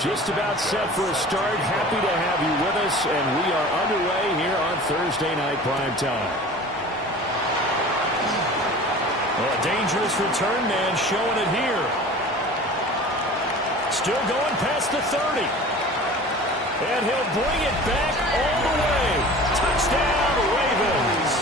Just about set for a start. Happy to have you with us, and we are underway here on Thursday Night Primetime. Well, a dangerous return man showing it here. Still going past the 30. And he'll bring it back all the way. Touchdown, Ravens.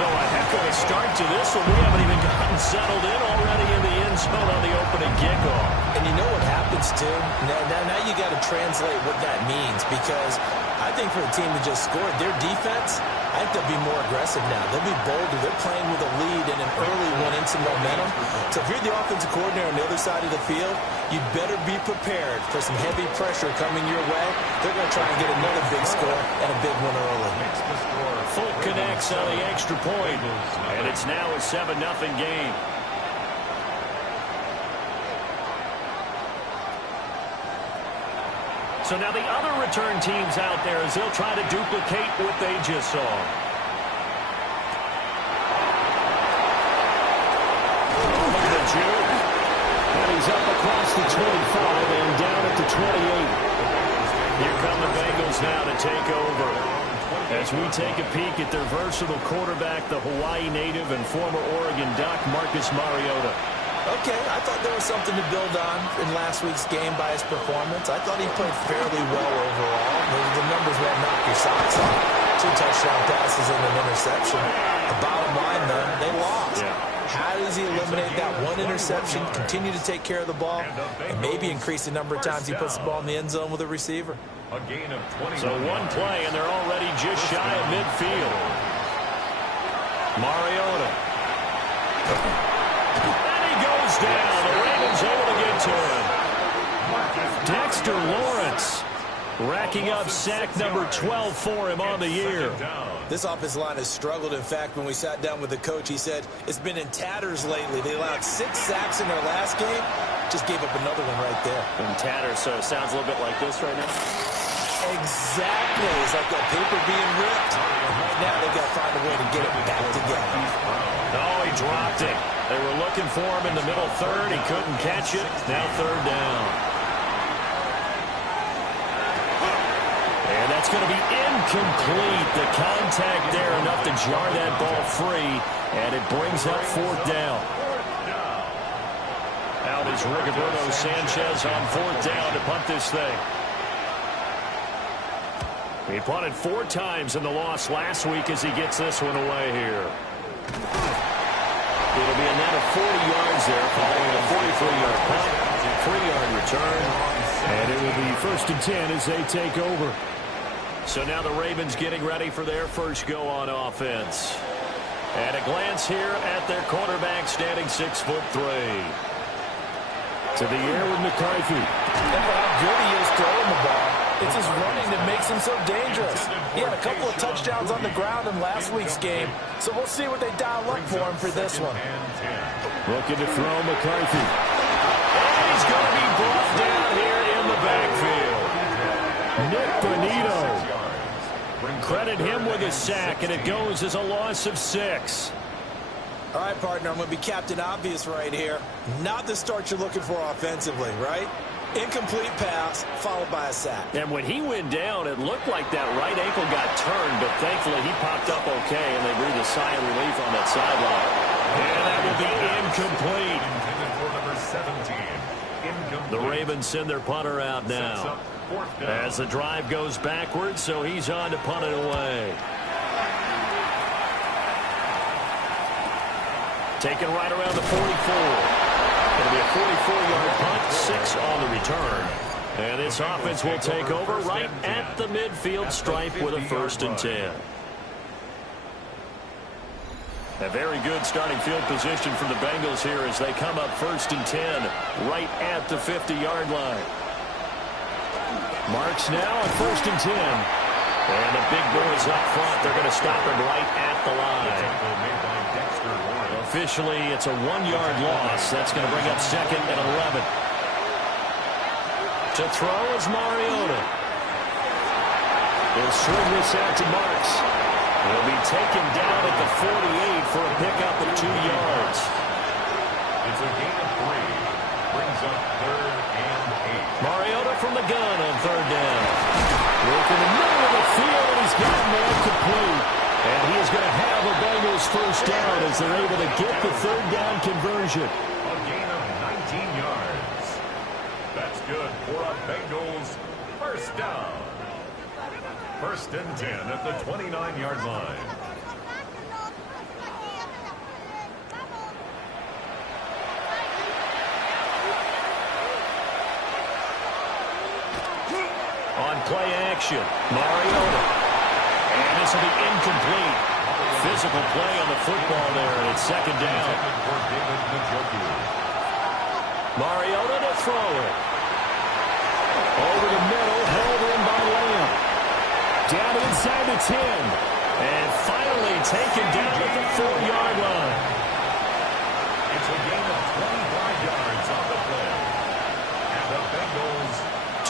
So a heck of a start to this one. We haven't even gotten settled in already in the end zone on the opening kickoff. And you know what happens, too? Now you got to translate what that means, because I think for a team to just score, their defense, I think they'll be more aggressive now. They'll be bolder. They're playing with a lead and an early one and some momentum. So if you're the offensive coordinator on the other side of the field, you better be prepared for some heavy pressure coming your way. They're going to try and get another big score and a big one early. Full connects on the extra point, and it's now a 7-0 game. So now the other return teams out there as they'll try to duplicate what they just saw. Look at the juke. And he's up across the 25 and down at the 28. Here come the Bengals now to take over. As we take a peek at their versatile quarterback, the Hawaii native and former Oregon Duck, Marcus Mariota. Okay, I thought there was something to build on in last week's game by his performance. I thought he played fairly well overall. The numbers won't knock your socks off. 2 touchdown passes and an interception. The bottom line, though, they lost. Yeah. How does he eliminate that one interception, continue to take care of the ball, and maybe increase the number of times he puts the ball in the end zone with a receiver? A gain of 20. So one play, and they're already just shy of midfield. Mariota. And he goes down. The Ravens able to get to him. Dexter Lawrence racking up sack number 12 for him on the year. This offensive line has struggled. In fact, when we sat down with the coach, he said it's been in tatters lately. They allowed 6 sacks in their last game. Just gave up another one right there. In tatters, so it sounds a little bit like this right now. Exactly. It's like that paper being ripped. And right now, they've got to find a way to get it back together. Oh, he dropped it. They were looking for him in the middle third. He couldn't catch it. Now 3rd down. And that's going to be incomplete. The contact there enough to jar that ball free. And it brings up 4th down. Out is Rigoberto Sanchez on 4th down to punt this thing. He punted 4 times in the loss last week as he gets this one away here. It'll be a net of 40 yards there following a 43-yard punt, 3-yard return, and it will be 1st and 10 as they take over. So now the Ravens getting ready for their first go on offense. And a glance here at their quarterback standing 6'3". To the air with McCarthy. And for how good he is throwing the ball, it's his running that makes him so dangerous. He had a couple of touchdowns on the ground in last week's game, so we'll see what they dial up for him for this one. Looking to throw McCarthy. And he's going to be brought down here in the backfield. Nick Bonito. Credit him with a sack, and it goes as a loss of 6. All right, partner, I'm going to be Captain Obvious right here. Not the start you're looking for offensively, right? Incomplete pass, followed by a sack. And when he went down, it looked like that right ankle got turned, but thankfully he popped up okay, and they breathed a sigh of relief on that sideline. And that will be incomplete. The Ravens send their punter out now. As the drive goes backwards, so he's on to punt it away. Taken right around the 44. It'll be a 44-yard punt, 6 on the return. And this offense will take over right at the midfield stripe with a 1st and 10. A very good starting field position for the Bengals here as they come up 1st and 10 right at the 50-yard line. Marks now on 1st and 10. And the big boys up front, they're going to stop him right at the line. Officially, it's a 1-yard loss. That's going to bring up 2nd and 11. To throw is Mariota. He'll swing this out to Marks. He'll be taken down at the 48 for a pickup of 2 yards. It's a gain of 3. Brings up 3rd from the gun on third down. Look in the middle of the field, and he's got him there complete. And he is going to have a Bengals first down as they're able to get the third down conversion. A gain of 19 yards. That's good for a Bengals first down. First and 10 at the 29-yard line. On play action, Mariota. And this will be incomplete. Physical play on the football there, and it's second down. Mariota to throw it. Over the middle, held in by Lamb. Down inside the 10. And finally taken down at the 4-yard line. It's a gain of 25 yards on the play. And the Bengals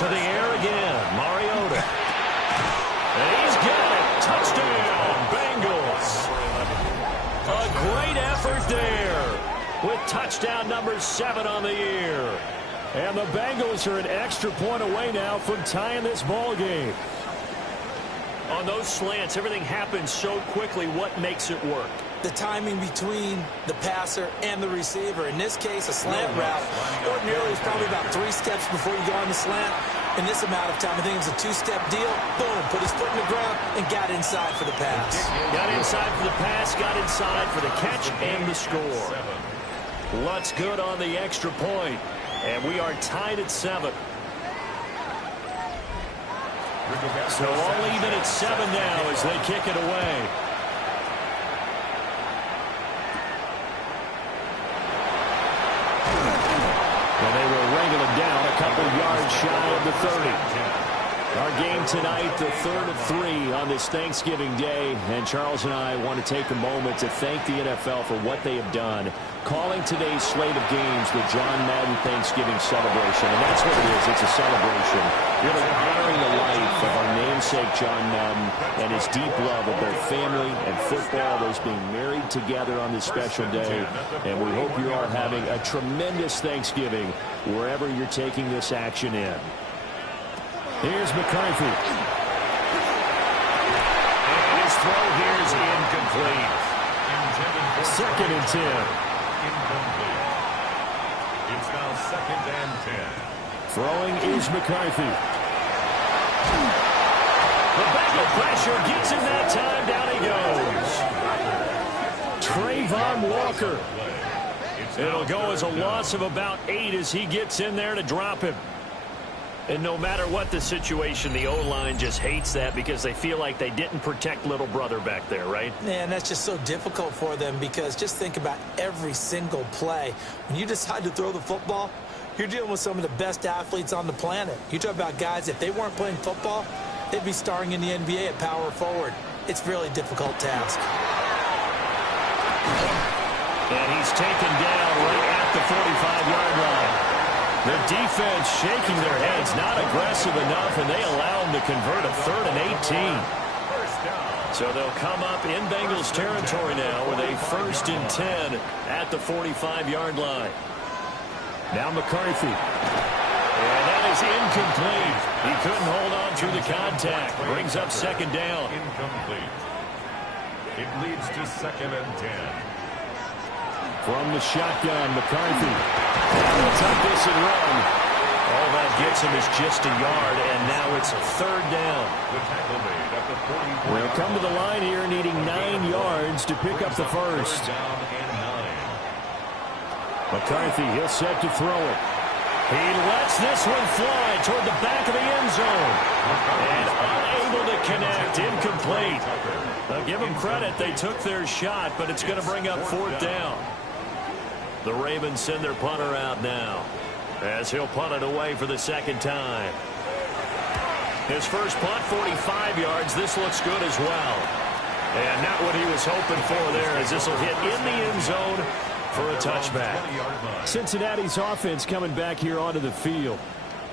to the air again, Mariota. And he's got it. Touchdown, Bengals. A great effort there with touchdown number 7 on the year. And the Bengals are an extra point away now from tying this ball game. On those slants, everything happens so quickly. What makes it work? The timing between the passer and the receiver. In this case, a slant route ordinarily is probably about 3 steps before you go on the slant. In this amount of time, I think it was a 2-step deal. Boom, put his foot in the ground and got inside for the pass. Got inside for the pass, got inside for the catch and the score. What's good on the extra point? And we are tied at 7. So all even at 7 now as they kick it away. And they will wrangle it down a couple yards shy of the 30. Our game tonight, the 3rd of 3 on this Thanksgiving Day. And Charles and I want to take a moment to thank the NFL for what they have done, calling today's slate of games the John Madden Thanksgiving celebration. And that's what it is. It's a celebration. Really honoring the life of our namesake John Madden and his deep love of both family and football, those being married together on this special day. And we hope you're all having a tremendous Thanksgiving wherever you're taking this action in. Here's McCarthy. And his throw here is incomplete. Second and 10. incomplete. It's now second and 10. Throwing is McCarthy. The Bengal pressure gets him that time. Down he goes. Trayvon Walker. It'll go as a loss of about 8 as he gets in there to drop him. And no matter what the situation, the O-line just hates that because they feel like they didn't protect little brother back there, right? Yeah, and that's just so difficult for them because just think about every single play. When you decide to throw the football, you're dealing with some of the best athletes on the planet. You talk about guys, if they weren't playing football, they'd be starring in the NBA at power forward. It's a really difficult task. And he's taken down right at the 45-yard line. The defense shaking their heads, not aggressive enough, and they allow him to convert a 3rd and 18. So they'll come up in Bengals territory now with a 1st and 10 at the 45-yard line. Now McCarthy. And that is incomplete. He couldn't hold on through the contact. Brings up 2nd down. Incomplete. It leads to 2nd and 10. From the shotgun, McCarthy. And they'll tuck this and run. All that gets him is just a yard, and now it's 3rd down. The tackle made at the 44. They'll come to the line here needing 9 yards to pick up the first. Down and 9. McCarthy, he'll set to throw it. He lets this one fly toward the back of the end zone. And unable to connect, incomplete. I'll give them credit, they took their shot, but it's going to bring up 4th down. The Ravens send their punter out now as he'll punt it away for the 2nd time. His first punt, 45 yards. This looks good as well. And not what he was hoping for there as this will hit in the end zone for a touchback. Cincinnati's offense coming back here onto the field.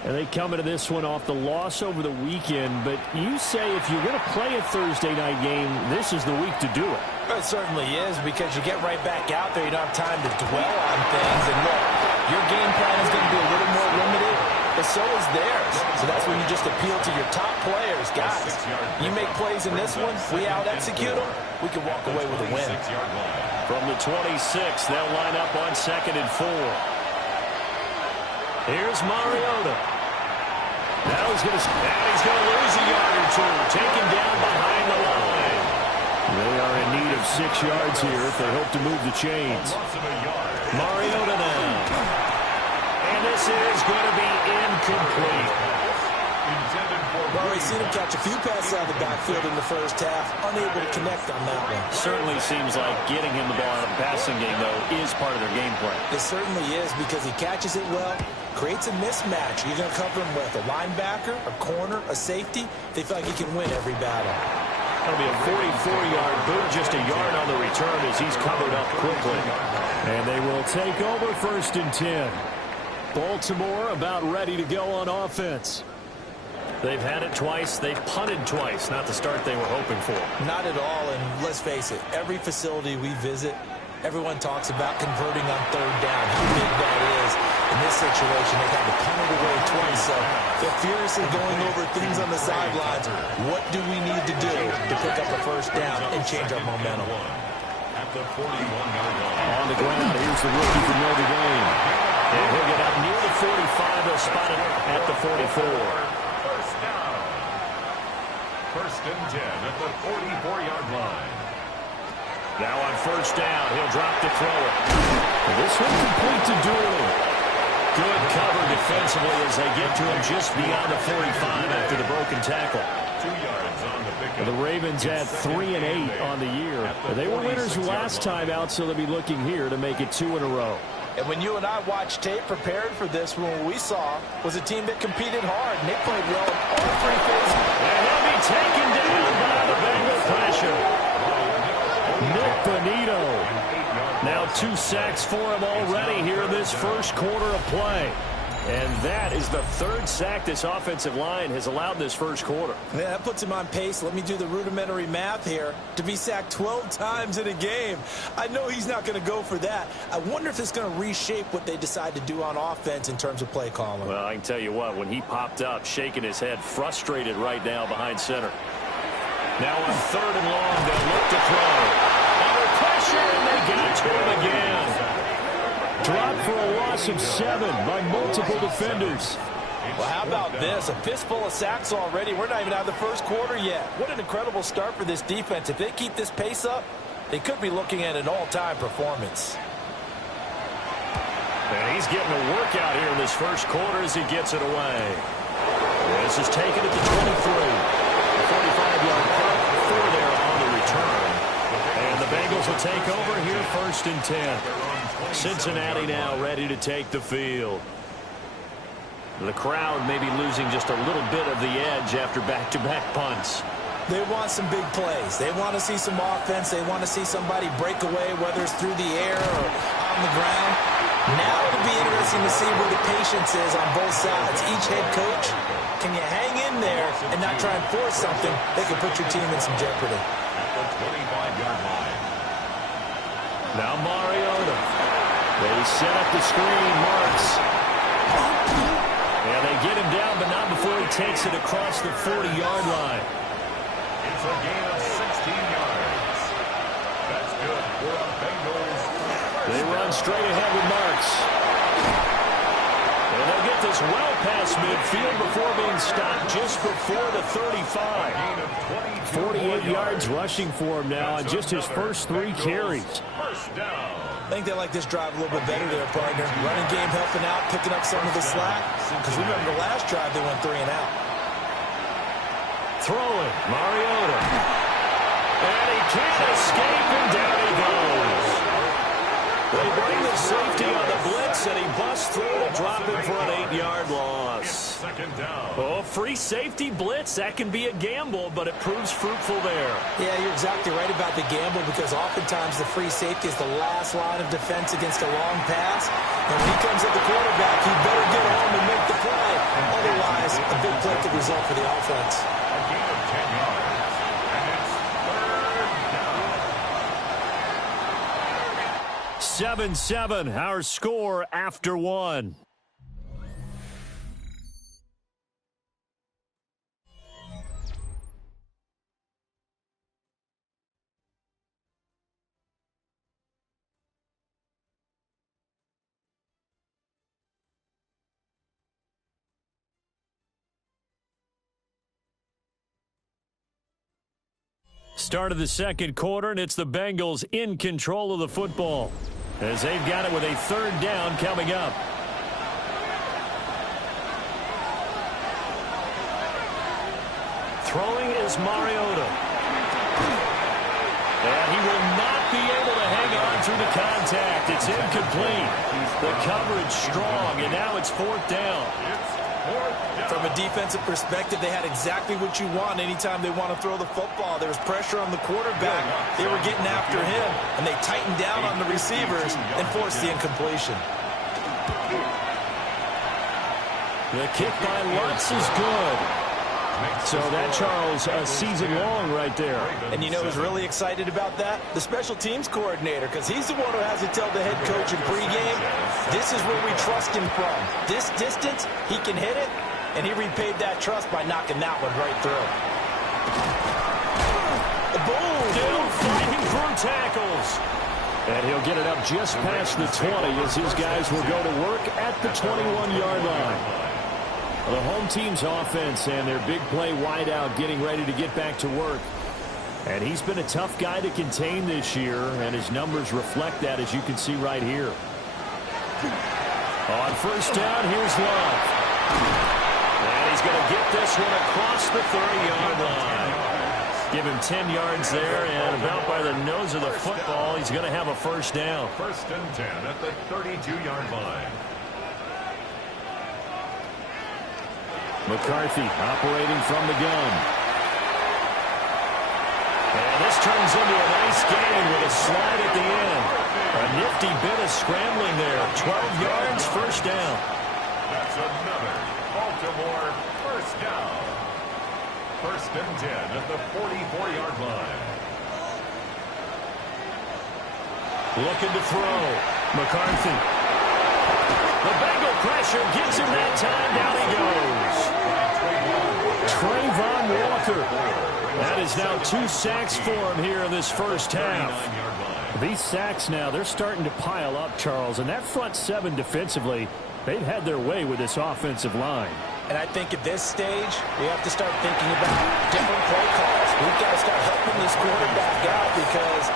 And they come into this one off the loss over the weekend. But you say if you're going to play a Thursday night game, this is the week to do it. It certainly is because you get right back out there. You don't have time to dwell on things. And look, your game plan is going to be a little more limited, but so is theirs. So that's when you just appeal to your top players. Guys, you make plays in this one, we out-execute them, we can walk away with a win. From the 26, they'll line up on 2nd and 4. Here's Mariota. Now he's going to lose a yard or two. Taken down behind the line. They are in need of 6 yards here if they hope to move the chains. Mariota now. And this is going to be incomplete. Well, we've seen him catch a few passes out of the backfield in the first half. Unable to connect on that one. Certainly seems like getting him the ball out of the passing game, though, is part of their game plan. It certainly is because he catches it well, creates a mismatch. You're going to cover him with a linebacker, a corner, a safety. They feel like he can win every battle. That'll be a 44-yard boot, just a yard on the return as he's covered up quickly. And they will take over 1st and 10. Baltimore about ready to go on offense. They've had it twice. They've punted twice. Not the start they were hoping for. Not at all, and let's face it, every facility we visit, everyone talks about converting on 3rd down, how big that is. In this situation, they've had to punt it away twice, so they're furiously going over things on the sidelines. What do we need to do to pick up a 1st down and change our momentum? At the 41-yard line. On the ground, here's the rookie from Notre Dame. And he'll get up near the 45. They'll spot it at the 44. 1st and 10 at the 44-yard line. Now on 1st down, he'll drop to throw it. This one complete to Dooley. Good cover defensively as they get to him just beyond the 45 after the broken tackle. 2 yards on the pickup. The Ravens at 3 and 8 on the year. They were winners last time out, so they'll be looking here to make it 2 in a row. And when you and I watched tape prepared for this one, what we saw was a team that competed hard, and they played well in all 3 phases. And he'll be taken down by the Bengal pressure. Nick Bonito. Now 2 sacks for him already here in this 1st quarter of play. And that is the 3rd sack this offensive line has allowed this 1st quarter. Yeah, that puts him on pace. Let me do the rudimentary math here. To be sacked 12 times in a game. I know he's not going to go for that. I wonder if it's going to reshape what they decide to do on offense in terms of play calling. Well, I can tell you what, when he popped up, shaking his head, frustrated right now behind center. Now on 3rd and long, they'll look to throw. Under pressure, and they got to him again. Dropped for a loss of 7 by multiple defenders. Well, how about this? A fistful of sacks already. We're not even out of the 1st quarter yet. What an incredible start for this defense. If they keep this pace up, they could be looking at an all-time performance. And he's getting a workout here in this 1st quarter as he gets it away. This is taken at the 23. The 45-yard punt, 4 there on the return. And the Bengals will take over here 1st and 10. Cincinnati now ready to take the field. The crowd may be losing just a little bit of the edge after back-to-back punts. They want some big plays. They want to see some offense. They want to see somebody break away, whether it's through the air or on the ground. Now it'll be interesting to see where the patience is on both sides. Each head coach, can you hang in there and not try and force something that could put your team in some jeopardy? At the 25-yard line. Now Mariota. They set up the screen, Marks. And they get him down, but not before he takes it across the 40-yard line. It's a gain of 16 yards. That's good for the Bengals. They run straight ahead with Marks. And they'll get this well past midfield before being stopped just before the 35. 48 yards rushing for him now on just his first 3 carries. First down. I think they like this drive a little bit better there, partner. Running game helping out, picking up some of the slack. Because remember, the last drive they went 3 and out. Throwing, Mariota. And he can't escape, and down he goes. They bring the safety on the blitz, and he busts through to drop him for an 8-yard loss. Second down. Oh, free safety blitz. That can be a gamble, but it proves fruitful there. Yeah, you're exactly right about the gamble because oftentimes the free safety is the last line of defense against a long pass. And when he comes at the quarterback, he better get home and make the play. Otherwise, a big play could result for the offense. A gain of 10 yards. And it's third down. 7-7, our score after 1. Start of the second quarter, and it's the Bengals in control of the football as they've got it with a third down coming up. Throwing is Mariota. And he will not be able to hang on through the contact. It's incomplete. The coverage strong, and now it's fourth down. From a defensive perspective, they had exactly what you want anytime they want to throw the football. There was pressure on the quarterback. They were getting after him, and they tightened down on the receivers and forced the incompletion. The kick by Lutz is good. So that, Charles, a season long right there. And you know who's really excited about that? The special teams coordinator, because he's the one who has to tell the head coach in pregame, this is where we trust him from. This distance, he can hit it, and he repaid that trust by knocking that one right through. Boom! Still fighting through tackles. And he'll get it up just past the 20 as his guys will go to work at the 21-yard line. The home team's offense and their big play wideout getting ready to get back to work. And he's been a tough guy to contain this year, and his numbers reflect that, as you can see right here. On first down, here's Love. And he's going to get this one across the 30-yard line. Give him 10 yards there, and about by the nose of the football, he's going to have a first down. First and 10 at the 32-yard line. McCarthy operating from the gun. And this turns into a nice gain with a slide at the end. A nifty bit of scrambling there. 12 yards, first down. That's another Baltimore first down. First and 10 at the 44-yard line. Looking to throw. McCarthy. The Bengal pressure gives him that time. Down he goes. Trayvon Walker. That is now 2 sacks for him here in this first half. These sacks now, they're starting to pile up, Charles. And that front seven defensively, they've had their way with this offensive line. And I think at this stage, we have to start thinking about different play calls. We've got to start helping this quarterback out because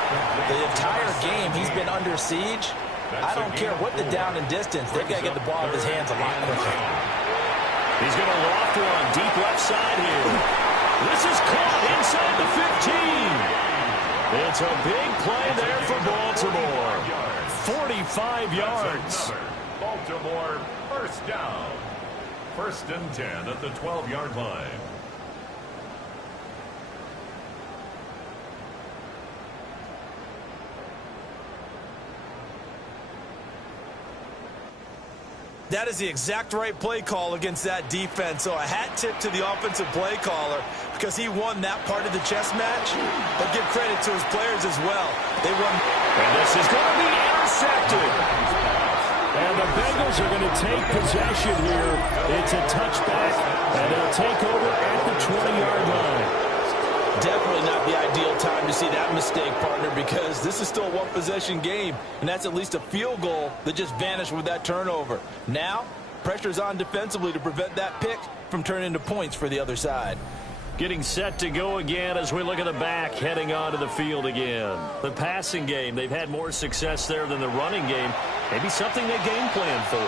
the entire game he's been under siege. I don't care what the down and distance. They've got to get the ball in his hands a lot quicker. He's going to loft one deep left side here. This is caught inside the 15. It's a big play there for Baltimore. 45 yards. Baltimore first down. First and 10 at the 12-yard line. That is the exact right play call against that defense. So a hat tip to the offensive play caller because he won that part of the chess match. But give credit to his players as well. They won. And this is going to be intercepted. And the Bengals are going to take possession here. It's a touchback, and they'll take over at the 20-yard line. Definitely not the ideal time to see that mistake, partner, because this is still a one-possession game, and that's at least a field goal that just vanished with that turnover. Now, pressure's on defensively to prevent that pick from turning into points for the other side. Getting set to go again as we look at the back, heading onto the field again. The passing game, they've had more success there than the running game. Maybe something they game plan for.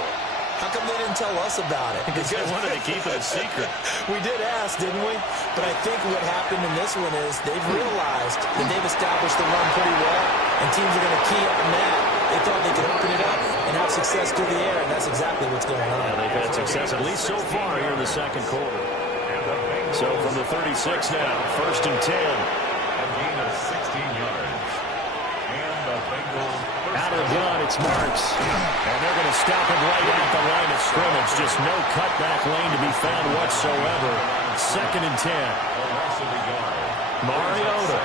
How come they didn't tell us about it? Because they wanted to keep it a secret. We did ask, didn't we? But I think what happened in this one is they've realized that they've established the run pretty well, and teams are going to key on that. They thought they could open it up and have success through the air, and that's exactly what's going on. Yeah, they've had success, at least so far here in the second quarter. So from the 36 now, first and 10. A gain of 16 yards. And the Bengals out of the gun, it's Marks. And they're going to stop him right at the line of scrimmage. Just no cutback lane to be found whatsoever. Second and 10. Mariota.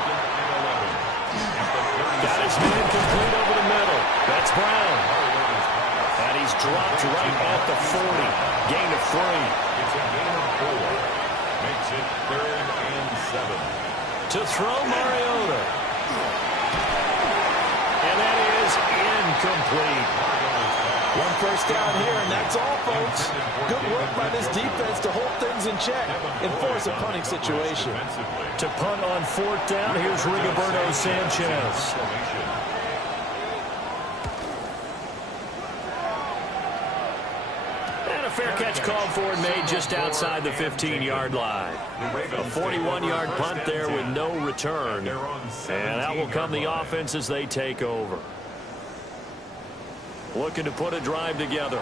Got his man complete over the middle. That's Brown. And he's dropped right at the 40. Gain of 3. It's a gain of 4. Makes it 3rd and 7. To throw Mariota. And that is incomplete. One first down here, and that's all, folks. Good work by this defense to hold things in check and force a punting situation. To punt on fourth down, here's Rigoberto Sanchez. And a fair catch called for and made just outside the 15-yard line. A 41-yard punt there with no return. And out will come the offense as they take over. Looking to put a drive together.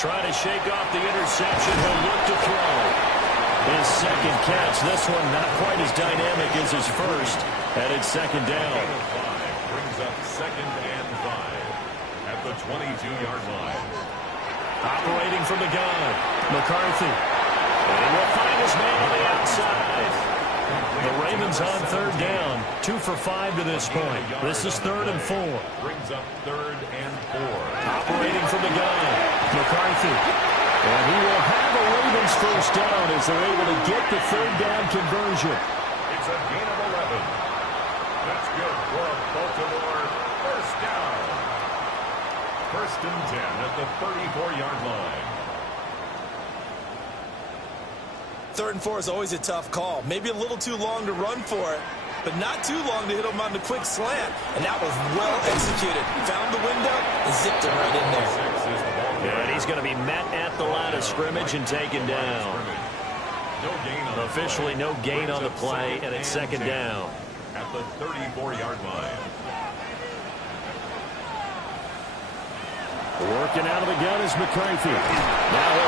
Trying to shake off the interception. He'll look to throw. His second catch. This one not quite as dynamic as his first. Headed second down. Brings up 2nd and 5 at the 22-yard line. Operating from the gun. McCarthy. And he will find his man on the outside. The Ravens on third down. 2 for 5 to this point. This is 3rd and 4. Brings up 3rd and 4. Operating from the gun. McCarthy. And he will have a Ravens first down as they're able to get the third down conversion. It's a gain of 11. That's good for a Baltimore first down. 1st and 10 at the 34-yard line. 3rd and 4 is always a tough call. Maybe a little too long to run for it, but not too long to hit him on the quick slant. And that was well executed. Found the window and zipped it right in there. And he's going to be met at the line of scrimmage and taken down. Officially no gain on the play, and it's second down. At the 34-yard line. Working out of the gun is McCarthy. Now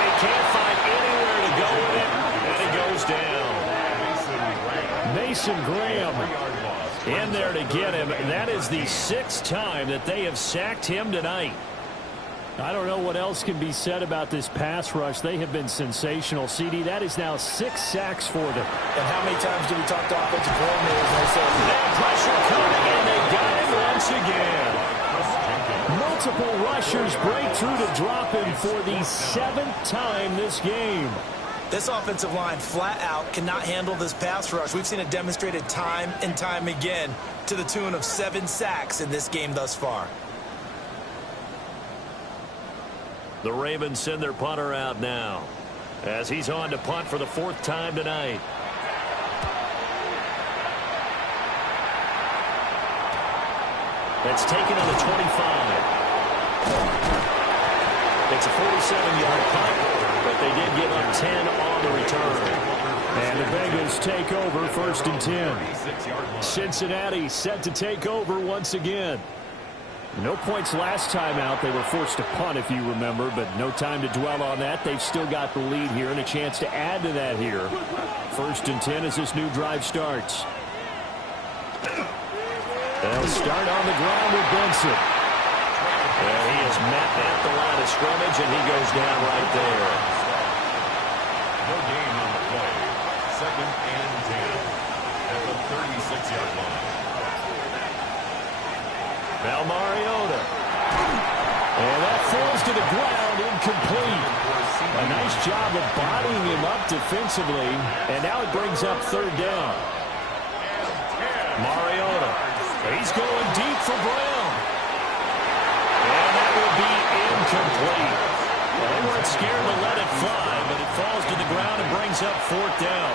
he can't find anywhere to go with it, and he goes down. Mason Graham in there to get him. That is the 6th time that they have sacked him tonight. I don't know what else can be said about this pass rush. They have been sensational. CD, that is now 6 sacks for them. And how many times do we talk to offensive coordinators and they say, that pressure coming, and they got him once again. Multiple rushers break through to drop him for the 7th time this game. this offensive line flat out cannot handle this pass rush. We've seen it demonstrated time and time again to the tune of 7 sacks in this game thus far. The Ravens send their punter out now as he's on to punt for the 4th time tonight. That's taken on the 25. It's a 47-yard punt, but they did give up 10 on the return. And the Bengals take over 1st and 10. Cincinnati set to take over once again. No points last time out. They were forced to punt, if you remember, but no time to dwell on that. They've still got the lead here and a chance to add to that here. 1st and 10 as this new drive starts. They'll start on the ground with Benson. And he is met at the line of scrimmage, and he goes down right there. No gain on the play. 2nd and 10 at the 36-yard line. Now Mariota. And that falls to the ground, incomplete. A nice job of bodying him up defensively, and now it brings up 3rd down. Mariota. He's going deep for Brown. And that will be incomplete. Well, they weren't scared to let it fly, but it falls to the ground and brings up 4th down.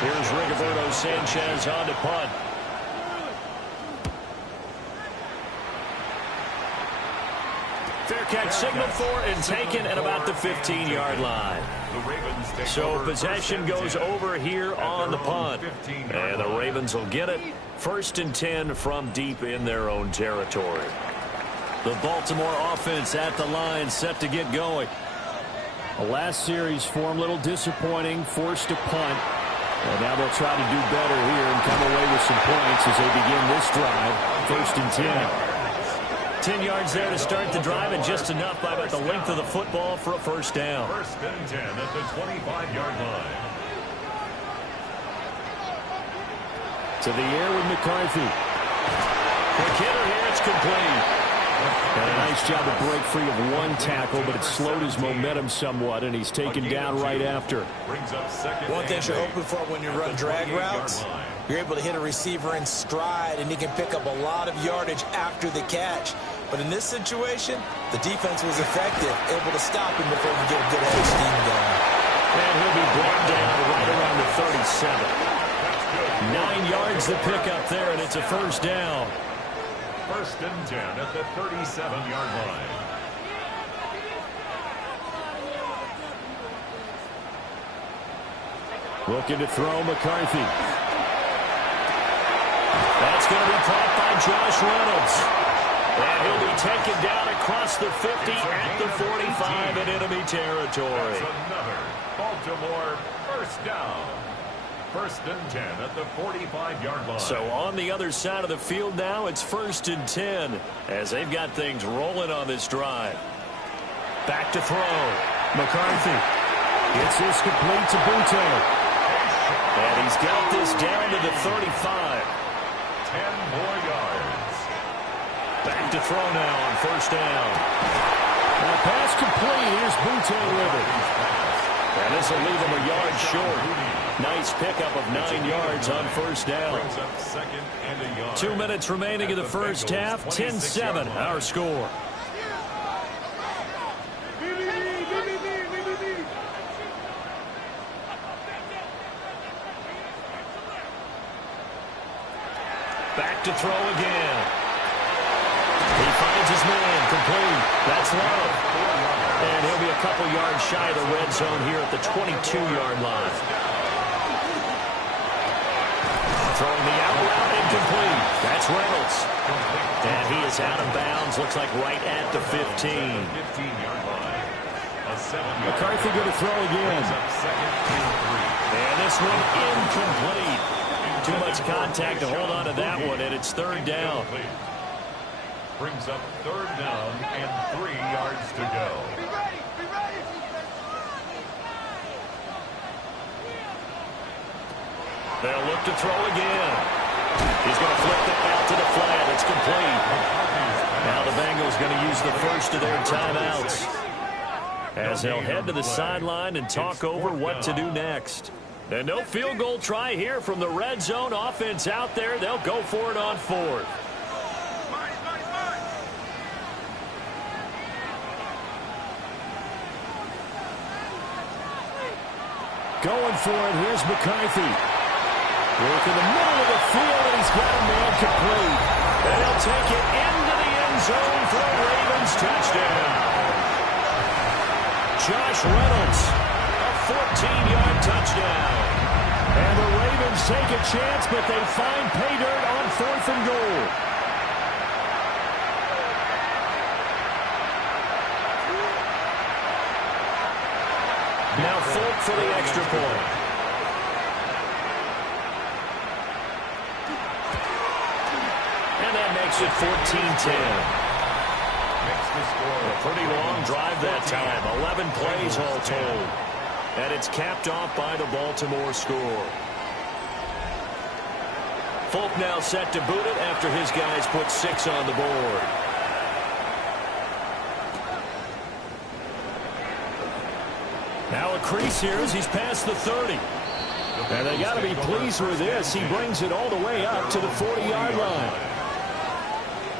Here's Rigoberto Sanchez on to punt. Fair catch signaled for and taken at about the 15-yard line. So possession goes over here on the punt. And the Ravens will get it. 1st and 10 from deep in their own territory. The Baltimore offense at the line set to get going. The last series form a little disappointing, forced to punt. And now they'll try to do better here and come away with some points as they begin this drive. 1st and 10. 10 yards there to start the drive, and just enough by about the length of the football for a 1st down. 1st and 10 at the 25-yard line. To the air with McCarthy. Quick hitter here, it's complete. And a nice job to break free of one tackle, but it slowed his momentum somewhat, and he's taken down right after. One thing you're hoping for when you run drag routes, You're able to hit a receiver in stride, and he can pick up a lot of yardage after the catch. But in this situation, the defense was effective, able to stop him before he could get a good head of steam going. And he'll be brought down right around the 37. 9 yards to pick up there, and it's a first down. First and 10 at the 37-yard line. Looking to throw McCarthy. That's going to be caught by Josh Reynolds. And he'll be taken down across the 50 at the 45 in enemy territory. That's another Baltimore first down. First and 10 at the 45-yard line. So on the other side of the field now, it's first and 10 as they've got things rolling on this drive. Back to throw. McCarthy. It's this complete to Butte. And he's got this down to the 35. 10 more yards. Back to throw now on first down. And the pass complete. Here's Butte with it. And this will leave him a yard short. Nice pickup of 9 yards on first down. 2 minutes remaining in the first half. 10-7 our score. Back to throw again. He finds his man, complete. That's Love. And he'll be a couple yards shy of the red zone here at the 22-yard line. Throwing the out route, incomplete. That's Reynolds. And he is out of bounds, looks like right at the 15. 15-yard line. McCarthy going to throw again. And this one incomplete. Too much contact to hold on to that one, and it's third down. Brings up third down and 3 yards to go. They'll look to throw again. He's going to flip that out to the flat. It's complete. Now the Bengals going to use the first of their timeouts as they'll head to the sideline and talk over what to do next. And no field goal try here from the red zone. Offense out there. They'll go for it on fourth. Going for it. Here's McCarthy. Work in the middle of the field, and he's got a man complete. And he'll take it into the end zone for a Ravens touchdown. Josh Reynolds, a 14-yard touchdown. And the Ravens take a chance, but they find pay dirt on fourth and goal. Now Folk for the extra point. And that makes it 14-10. A pretty long drive that time. 11 plays all told. And it's capped off by the Baltimore score. Folk now set to boot it after his guys put 6 on the board. Now a crease here as he's past the 30. And they got to be pleased with this. He brings it all the way up to the 40-yard line.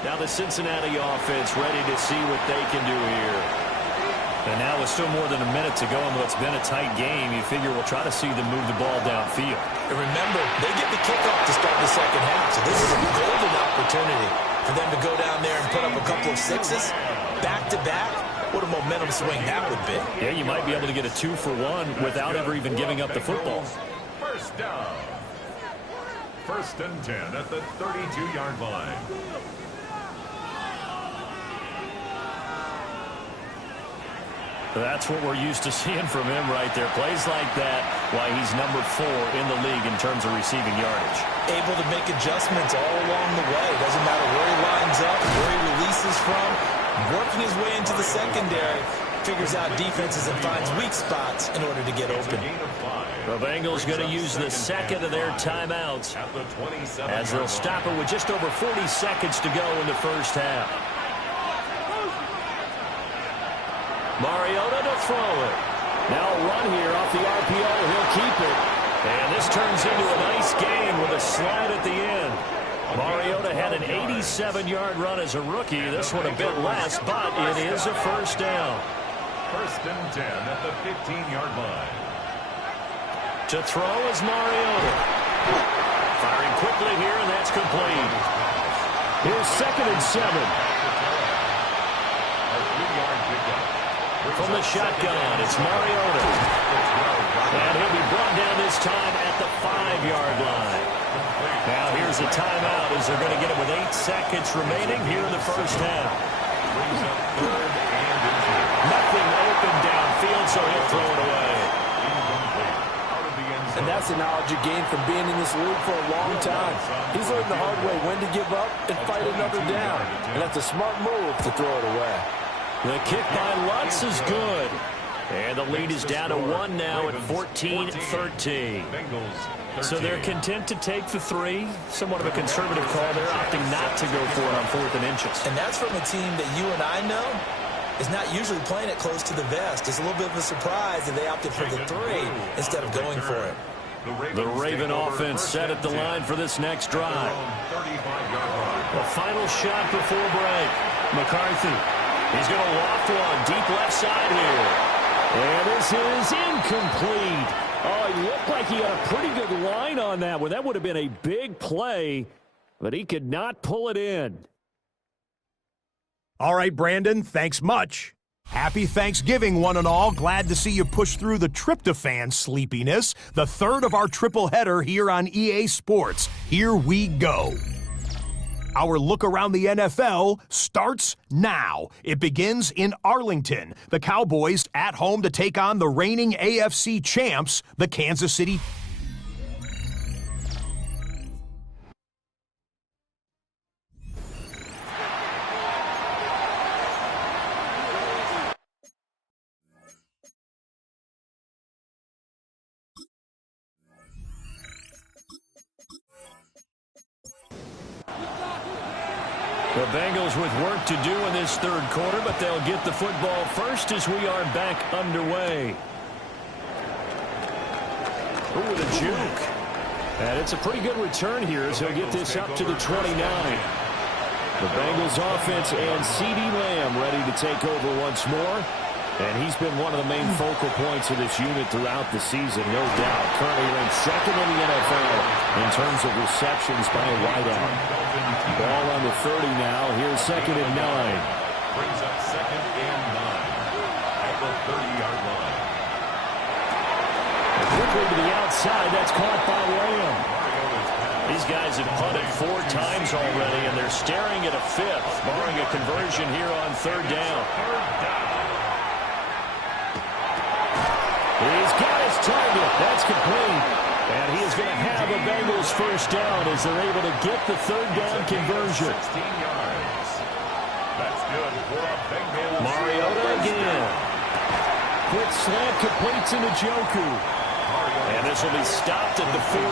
Now the Cincinnati offense ready to see what they can do here. And now with still more than a minute to go in what's been a tight game, you figure we'll try to see them move the ball downfield. And remember, they get the kickoff to start the second half, so this is a golden opportunity for them to go down there and put up a couple of sixes back-to-back. What a momentum swing that would be. Yeah, you might be able to get a 2-for-1 without ever even giving up the football. First down. First and 10 at the 32-yard line. That's what we're used to seeing from him right there. Plays like that, why he's number 4 in the league in terms of receiving yardage. Able to make adjustments all along the way. Doesn't matter where he lines up, where he releases from. Working his way into the secondary, figures out defenses and finds weak spots in order to get open. The Bengals going to use the second of their timeouts as they'll stop it with just over 40 seconds to go in the first half. Mariota to throw it. Now a run here off the RPO. He'll keep it. And this turns into a nice gain with a slide at the end. Mariota had an 87-yard run as a rookie. This one a bit less, but it is a first down. First and 10 at the 15-yard line. To throw is Mariota. Firing quickly here, and that's complete. Here's 2nd and 7. From the shotgun, it's Mariota. And he'll be brought down this time at the 5-yard line. Now here's a timeout as they're going to get it with 8 seconds remaining here in the first half. Nothing open downfield, so he'll throw it away. And that's the knowledge you gain from being in this league for a long time. He's learned the hard way when to give up and fight another down. And that's a smart move to throw it away. The kick by Lutz is good. And the lead is down to 1 now at 14-13. So they're content to take the 3. Somewhat of a conservative call. They're opting not to go for it on 4th and inches. And that's from a team that you and I know is not usually playing it close to the vest. It's a little bit of a surprise that they opted for the 3 instead of going for it. The Raven offense set at the line for this next drive. The final shot before break. McCarthy. He's going to loft one deep left side here. And this is incomplete. Oh, he looked like he had a pretty good line on that one. That would have been a big play, but he could not pull it in. All right, Brandon, thanks much. Happy Thanksgiving, one and all. Glad to see you push through the tryptophan sleepiness. The third of our triple header here on EA Sports. Here we go. Our look around the NFL starts now. It begins in Arlington. The Cowboys at home to take on the reigning AFC champs, the Kansas City. The Bengals with work to do in this third quarter, but they'll get the football first as we are back underway. Ooh, the juke. And it's a pretty good return here as he'll get this up to the 29. The Bengals offense and CeeDee Lamb ready to take over once more. And he's been one of the main focal points of this unit throughout the season, no doubt. Currently ranked 2nd in the NFL in terms of receptions by a wideout. Ball on the 30 now. Here's 2nd and 9. Brings up 2nd and 9 at the 30-yard line. Quickly to the outside. That's caught by Lamb. These guys have punted 4 times already, and they're staring at a 5th, barring a conversion here on 3rd down. He's got his target. That's complete. And he is going to have a Bengals first down as they're able to get the 3rd down conversion. 16 yards. That's good for a Bengals. Mariota again. Quick slant completes into Njoku. And this will be stopped at the 44.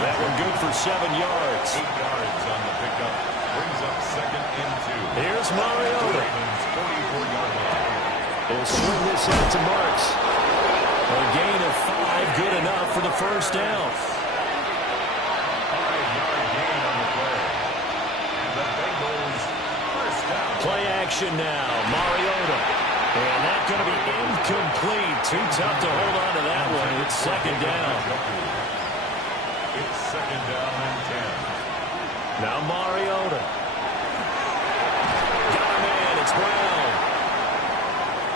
That one good for 7 yards. 8 yards on the pickup. Brings up 2nd and 2. Here's Mariota. 44-yard line. They'll swing this out to Marks. A gain of 5, good enough for the first down. 5-yard gain on the play. And the Bengals first down. Play action now. Mariota. And that's going to be incomplete. Too tough to hold on to that one. It's 2nd down. It's 2nd down and 10. Now Mariota. Got a man. It's Brown.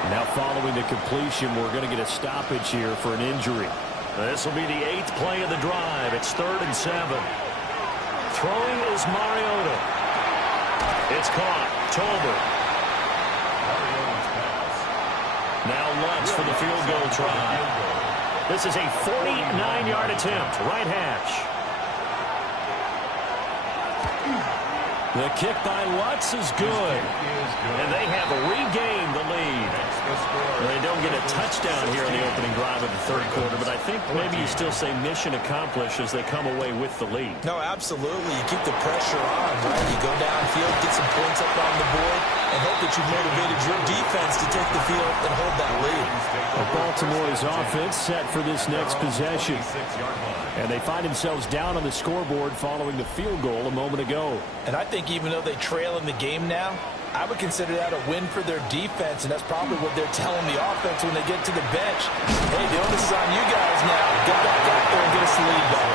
Now following the completion, we're going to get a stoppage here for an injury. This will be the 8th play of the drive. It's 3rd and 7. Throwing is Mariota. It's caught. Tolbert. Now Lutz for the field goal try. This is a 49-yard attempt. Right hash. The kick by Lutz is good. And they have regained the lead. They don't get a touchdown here in the opening drive of the third quarter, but I think maybe you still say mission accomplished as they come away with the lead. No, absolutely. You keep the pressure on, right? You go downfield, get some points up on the board. and hope that you've motivated your defense to take the field and hold that lead. Well, Baltimore's offense set for this next possession. And they find themselves down on the scoreboard following the field goal a moment ago. And I think even though they trail in the game now, I would consider that a win for their defense, and that's probably what they're telling the offense when they get to the bench. Hey, the onus is on you guys now. Get back out there and get us the lead back.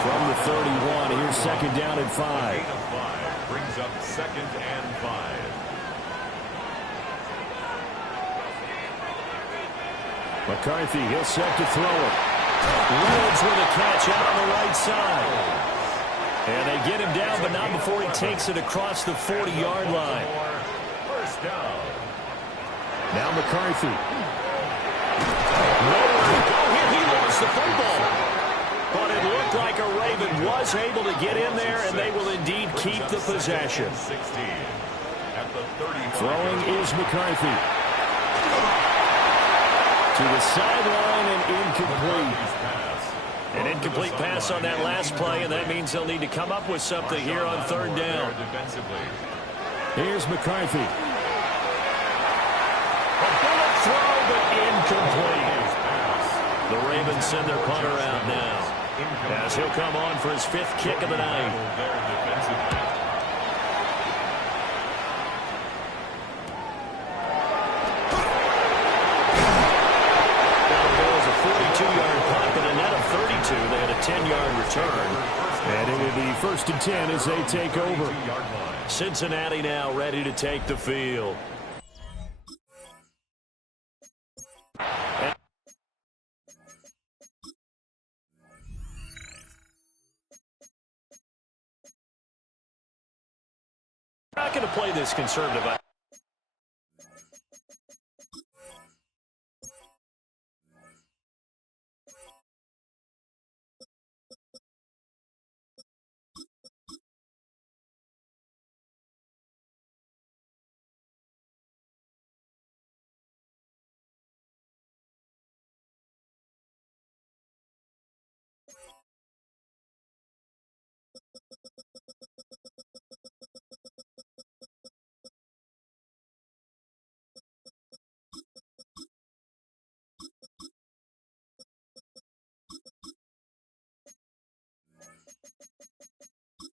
From the 31, here's second down and 5. Brings up second and 5. McCarthy, he'll set to throw it. Reynolds with a catch out on the right side. And they get him down, but not before he takes it across the 40-yard line. First down. Now McCarthy. Nowhere to go here. He lost the football. But it looked like a Raven was able to get in there, and they will indeed keep the possession. Throwing is McCarthy. To the sideline and incomplete. An incomplete pass on that last play, and that means they'll need to come up with something here on third down. Here's McCarthy. A bullet throw, but incomplete. The Ravens send their punter out now, as he'll come on for his 5th kick of the night. They had a 10-yard return, and it will be first and 10 as they take over. Cincinnati now ready to take the field. I'm not going to play this conservative.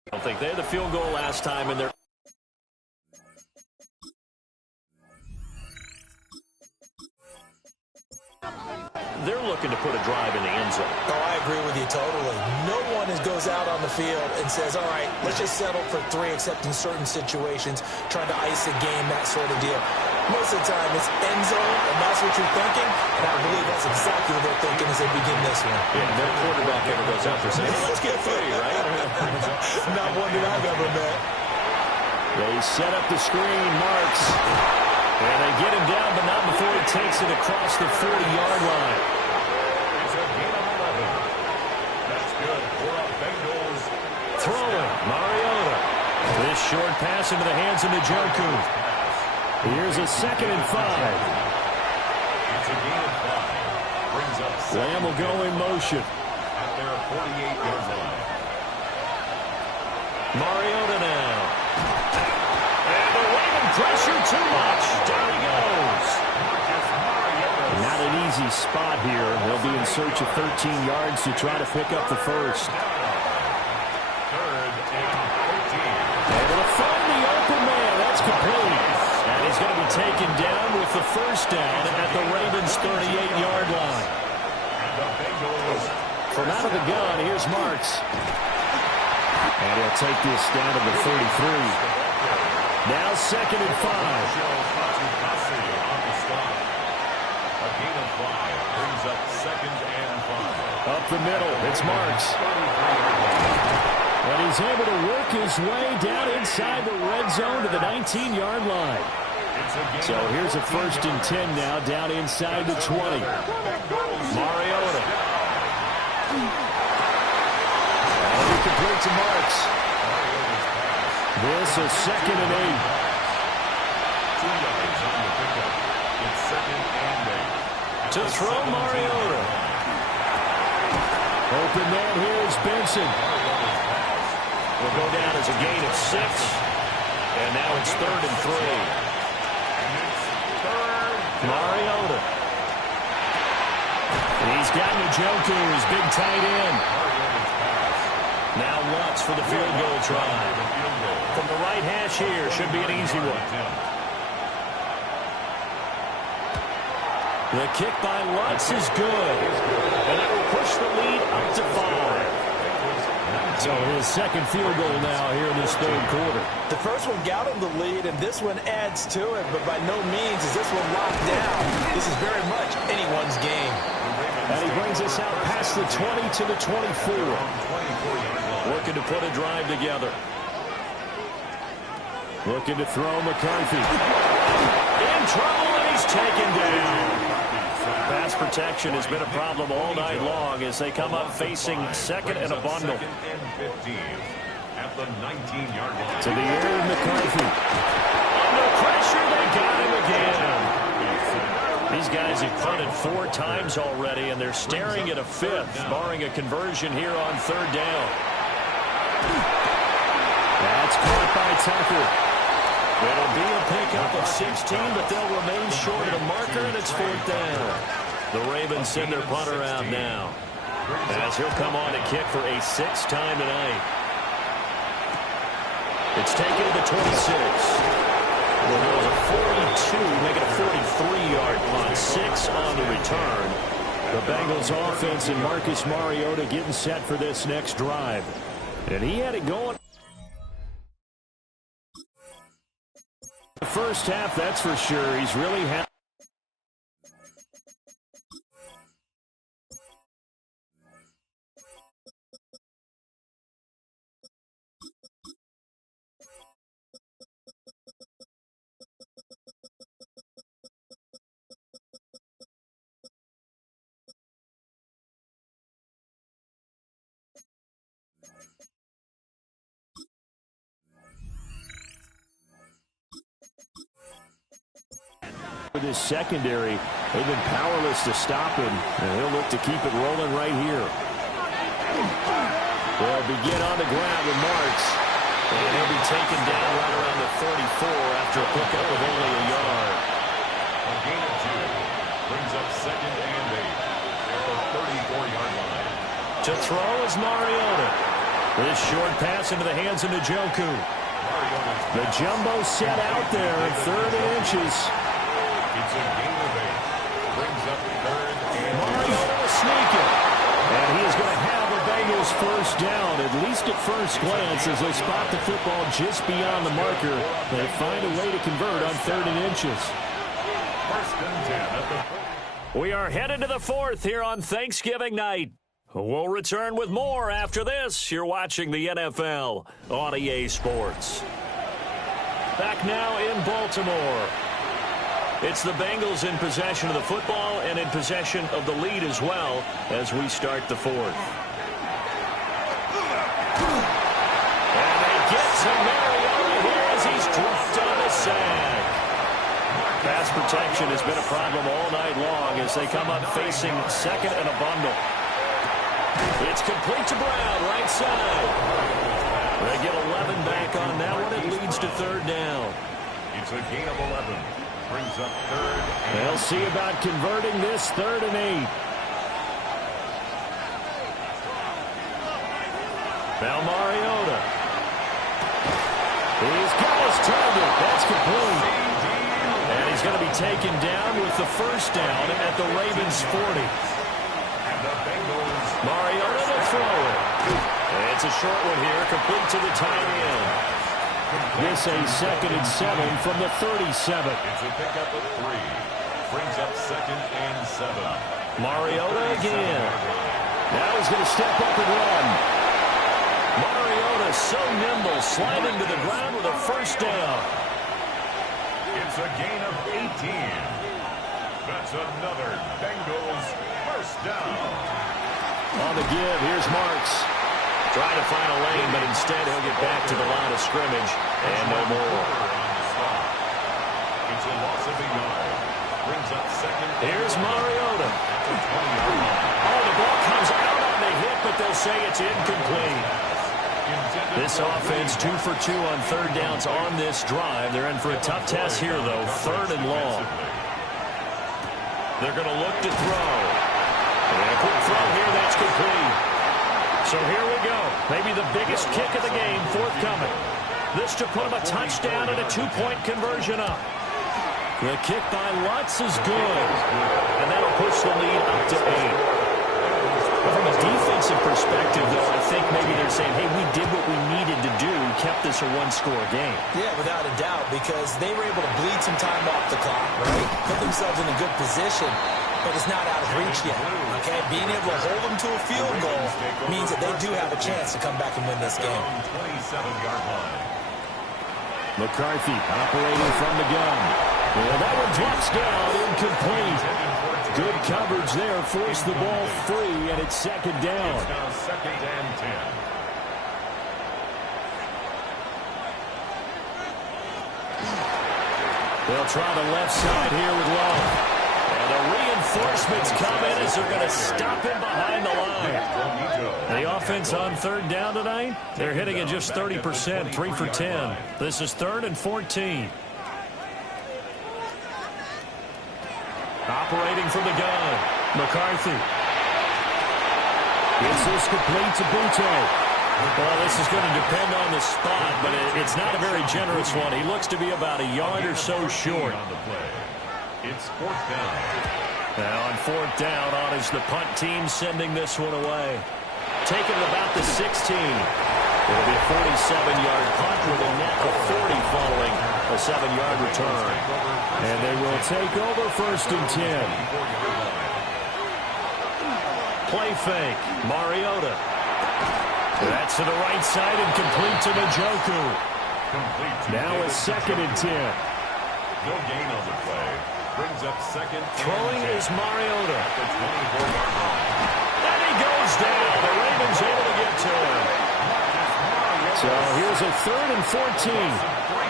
I don't think they had the field goal last time in their... They're looking to put a drive in the end zone. Oh, I agree with you totally. No one goes out on the field and says, all right, let's just settle for 3, except in certain situations, trying to ice a game, that sort of deal. Most of the time, it's end zone, and that's what you're thinking, and I believe that's exactly what they're thinking as they begin this one. Yeah, no quarterback ever goes out there saying, hey, let's get 3, right? Not one that I've ever met. They set up the screen, Marks. And they get him down, but not before he takes it across the 40-yard line. It's a gain of 11. That's good for our Bengals. Throwing, Mariota. This short pass into the hands of Njoku. Here's a second and 5. It's a gain of 5. Brings up Lamb will go in motion. at their 48-yard line. Mariota now. And the Raven pressure too much. Down he goes. Not an easy spot here. They'll be in search of 13 yards to try to pick up the first. Third and 13. Able to find the open man. That's complete. And he's going to be taken down with the first down at the Ravens' 38-yard line. And the Bengals. From out of the gun, here's Marks. And he'll take this down to the 33. Now second and 5. A gain of 5 brings up second and 5. Up the middle, it's Marks. And he's able to work his way down inside the red zone to the 19-yard line. So here's a first and 10 now, down inside the 20. Mariota. And he completes to Marks. This is second and 8. 2 yards on the pickup. It's second and 8. To throw Mariota. Open man here is Benson. Will go down as a gain of 6. And And now it's 3rd and 3. Mariota. He's got Njoku, his big tight end. Now Lutz for the field goal try. From the right hash here, should be an easy one. The kick by Lutz is good. And it will push the lead up to 5. So his second field goal now here in this 3rd quarter. The first one got him the lead, and this one adds to it, but by no means is this one locked down. This is very much anyone's game. And he brings us out past the 20 to the 24. Looking to put a drive together. Looking to throw McCarthy. In trouble, and he's taken down. Pass protection has been a problem all night long as they come up facing 2nd and a bundle. At the 19-yard line. To the air, McCarthy. Under pressure, they got him again. These guys have punted 4 times already, and they're staring at a 5th, barring a conversion here on 3rd down. That's caught by Tucker. It'll be a pickup of 16, but they'll remain short of the marker, and it's 4th down. The Ravens send their punter out now, as he'll come on to kick for a 6th time tonight. It's taken to the 26. Well, there was a 42, make it a 43-yard punt. 6 on the return. The Bengals offense and Marcus Mariota getting set for this next drive. And he had it going. The first half, that's for sure. He's really had. With his secondary, they've been powerless to stop him, and he'll look to keep it rolling right here. They'll begin on the ground with Marks, and he'll be taken down right around the 34 after a pickup of only a yard. A gain of 2 brings up 2nd and 8 at the 34-yard line. To throw is Mariota. This short pass into the hands of Njoku. The jumbo set out there, 3rd and inches. It's a gain of 8. Brings up 3rd and Mariota will sneak it. And he is going to have the Bengals first down, at least at first glance, as they spot the football just beyond the marker. They find a way to convert on 3rd and inches. 1st and 10 at the... We are headed to the 4th here on Thanksgiving night. We'll return with more after this. You're watching the NFL on EA Sports. Back now in Baltimore. It's the Bengals in possession of the football and in possession of the lead as well as we start the 4th. And they get to Mariota here as he's dropped on the sack. Pass protection has been a problem all night long as they come up facing 2nd and a bundle. It's complete to Brown, right side. They get 11 back on that one. It leads to 3rd down. It's a gain of 11. Brings up 3rd. They'll see about converting this 3rd and 8. Now Mariota. He's got his target. That's complete. And he's going to be taken down with the first down at the Ravens 40. And the Bengals. Mariota to throw it. It's a short one here, complete to the tight end. This a 2nd and 7 from the 37. It's a pickup of 3. Brings up 2nd and 7. Mariota again. Now he's going to step up and run. Mariota so nimble, sliding to the ground with a first down. It's a gain of 18. That's another Bengals first down. On the give, here's Marks. Trying to find a lane, but instead he'll get back to the line of scrimmage and no more. It's a loss of a yard. Brings up 2nd. Here's Mariota. Oh, the ball comes out on the hit, but they'll say it's incomplete. Intended This offense 2 for 2 on third downs on this drive. They're in for a tough test here, though. Third and long. They're going to look to throw. And a quick throw here. That's complete. So here we go. Maybe the biggest kick of the game forthcoming. This to put him a touchdown and a 2-point conversion up. The kick by Lutz is good. And that'll push the lead up to 8. From a defensive perspective, though, I think maybe they're saying, hey, we did what we needed to do, kept this a one-score game. Yeah, without a doubt, because they were able to bleed some time off the clock, right? Put themselves in a good position, but it's not out of reach yet, okay? Being able to hold them to a field goal means that they do have a chance to come back and win this game. 27-yard line. McCarthy operating from the gun. Well, that one drops down, incomplete. Good coverage there, forced the ball free, and it's second down. It's now 2nd and 10. They'll try the left side here with Love. And the reinforcements come in as they're going to stop him behind the line. The offense on third down tonight, they're hitting at just 30%, 3 for 10. This is 3rd and 14. Operating from the gun, McCarthy. Is this complete to Butte? Well, this is going to depend on the spot, but it's not a very generous one. He looks to be about a yard or so short. On the play. It's 4th down. Now on 4th down, on is the punt team sending this one away. Taking it about the 16. It'll be a 47-yard punt with a net of 40 following a 7-yard return. And they will take over 1st and 10. Play fake. Mariota. That's to the right side and complete to Njoku. Now a 2nd and 10. No gain on the play. Brings up 2nd. Throwing is Mariota. The 24-yard line. And he goes down. The Ravens able to get to him. So here's a 3rd and 14. 3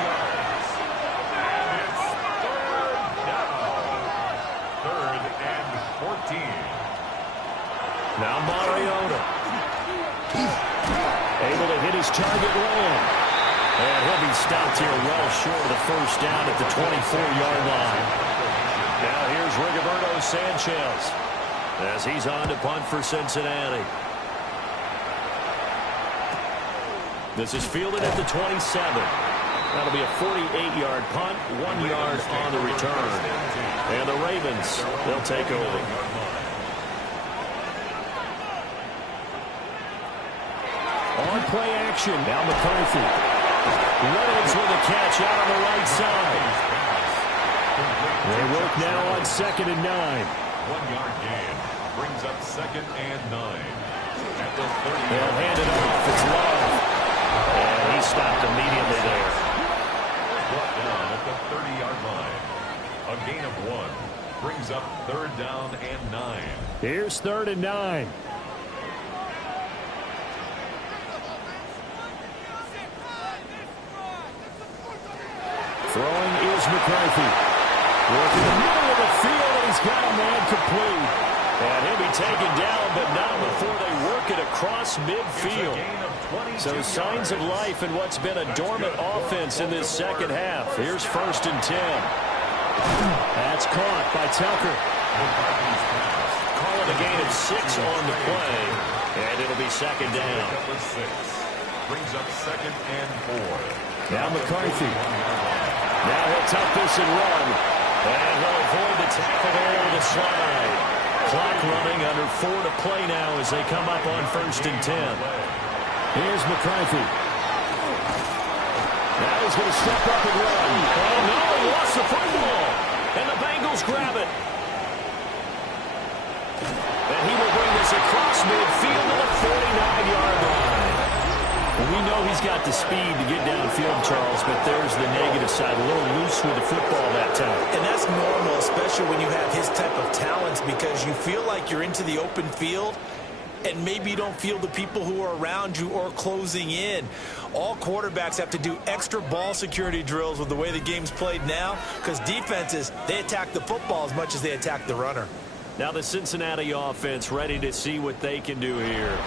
yards. And it's 3rd down. 3rd and 14. Now Mariota. Able to hit his target line. And he'll be stopped here well short of the 1st down at the 24-yard line. Now here's Rigoberto Sanchez as he's on to punt for Cincinnati. This is fielded at the 27. That'll be a 48-yard punt, 1 yard on the return. And the Ravens, they'll take over. On play action, now McCarthy. Reynolds with a catch out on the right side. They work now on 2nd and 9. 1-yard gain. Brings up 2nd and 9. At the 30. They'll hand it off. It's Love. And he stopped immediately there. Brought down at the 30-yard line. A gain of 1. Brings up 3rd down and 9. Here's 3rd and 9. Throwing is McCarthy. Working the middle of the field, and he's got a man complete. And he'll be taken down, but not before they work it across midfield. So signs of life in what's been a dormant offense in this second half. Here's 1st and 10. That's caught by Tucker. Calling a gain of 6 on the play, and it'll be 2nd down. Brings up 2nd and 4. Now McCarthy. Now he'll tuck this and run. And he'll avoid the tackle there with a slide. Clock running under 4 to play now as they come up on 1st and 10. Here's McCarthy. Now he's going to step up and run. Oh, no, he lost the football. And the Bengals grab it. And he will bring this across midfield to the 49-yard line. We know he's got the speed to get downfield, Charles, but there's the negative side. A little loose with the football that time. And that's normal, especially when you have his type of talents, because you feel like you're into the open field, and maybe you don't feel the people who are around you or closing in. All quarterbacks have to do extra ball security drills with the way the game's played now, because defenses, they attack the football as much as they attack the runner. Now the Cincinnati offense ready to see what they can do here.